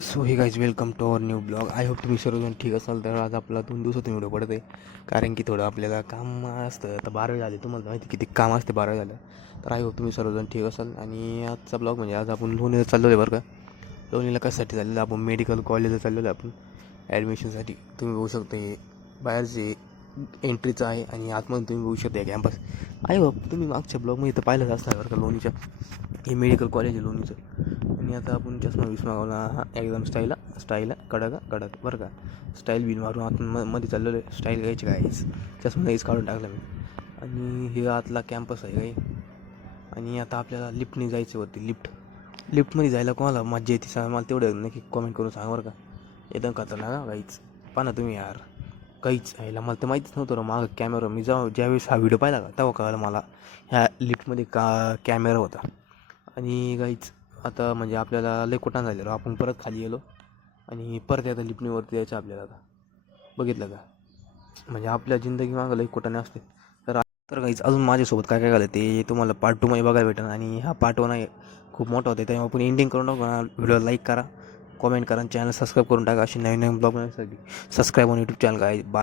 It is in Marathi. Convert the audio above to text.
So hey guys welcome to our new blog. I hope तुम्ही सर्वजण ठीक असाल. तर आज आपला 2 दिवसातून व्हिडिओ पडत आहे, कारण की थोडं आपल्याला काम असतं. आता 12 झाले, तुम्हाला माहिती किती काम असते 12 झालं. तर आय होप तुम्ही सर्वजण ठीक असाल. आणि आजचा ब्लॉग म्हणजे आज आपण लोणीला चाललो आहे बरं का. लोणीला कशासाठी चाललेलं, आपण मेडिकल कॉलेजला चाललेलो आहे आपण ॲडमिशनसाठी. तुम्ही बघू शकता हे बाहेरचे एंट्रीचं आहे आणि आतमधून तुम्ही बघू शकता कॅम्पस. आय होप तुम्ही मागच्या ब्लॉगमध्ये तर पाहिलंच असणार बरं का लोणीच्या. हे मेडिकल कॉलेज आहे लोणीचं. आणि आता आपण चष्मा विस्मा मागवला एकदम स्टाईला कडक बरं का. स्टाईल बिन मारून आत मध्ये चाललेलं आहे. स्टाईल घ्यायची काहीच, चष्मा काहीच काढून टाकला मी. आणि हे आतला कॅम्पस आहे काही. आणि आता आपल्याला लिफ्टने जायचं वरती. लिफ्टमध्ये जायला कोणाला मजा येते सांगा मला, तेवढं नक्की कॉमेंट करून सांगा बरं का. एकदम खतरनाक ना काहीच. पहा ना तुम्ही यार, काहीच यायला मला तर माहितीच नव्हतं रे. मागं कॅमेरा मी ज्यावेळेस हा व्हिडिओ पाहिला का तेव्हा कळलं मला ह्या लिफ्टमध्ये कॅमेरा होता. आणि काहीच आता म्हणजे आपल्याला लय कुठानं झालेलो, आपण परत खाली गेलो आणि परत आता लिफ्टनीवरती यायचं आपल्याला. आता बघितलं का, म्हणजे आपल्या जिंदगी मागं लय कुठाने असते. तर काहीच अजून माझ्यासोबत काय काय झालं ते तुम्हाला पार्ट 2 मध्ये बघायला भेटेल. आणि हा पार्ट 1 आहे, खूप मोठा होता. त्यामुळे आपण एंडिंग करून टाकू. व्हिडिओ लाईक करा, कॉमेंट करा, चॅनल सबस्क्राईब करून टाका. अशी नवीन नवीन ब्लॉग बनवण्यासाठी सबस्क्राईब ऑन यूट्यूब चॅनल काय.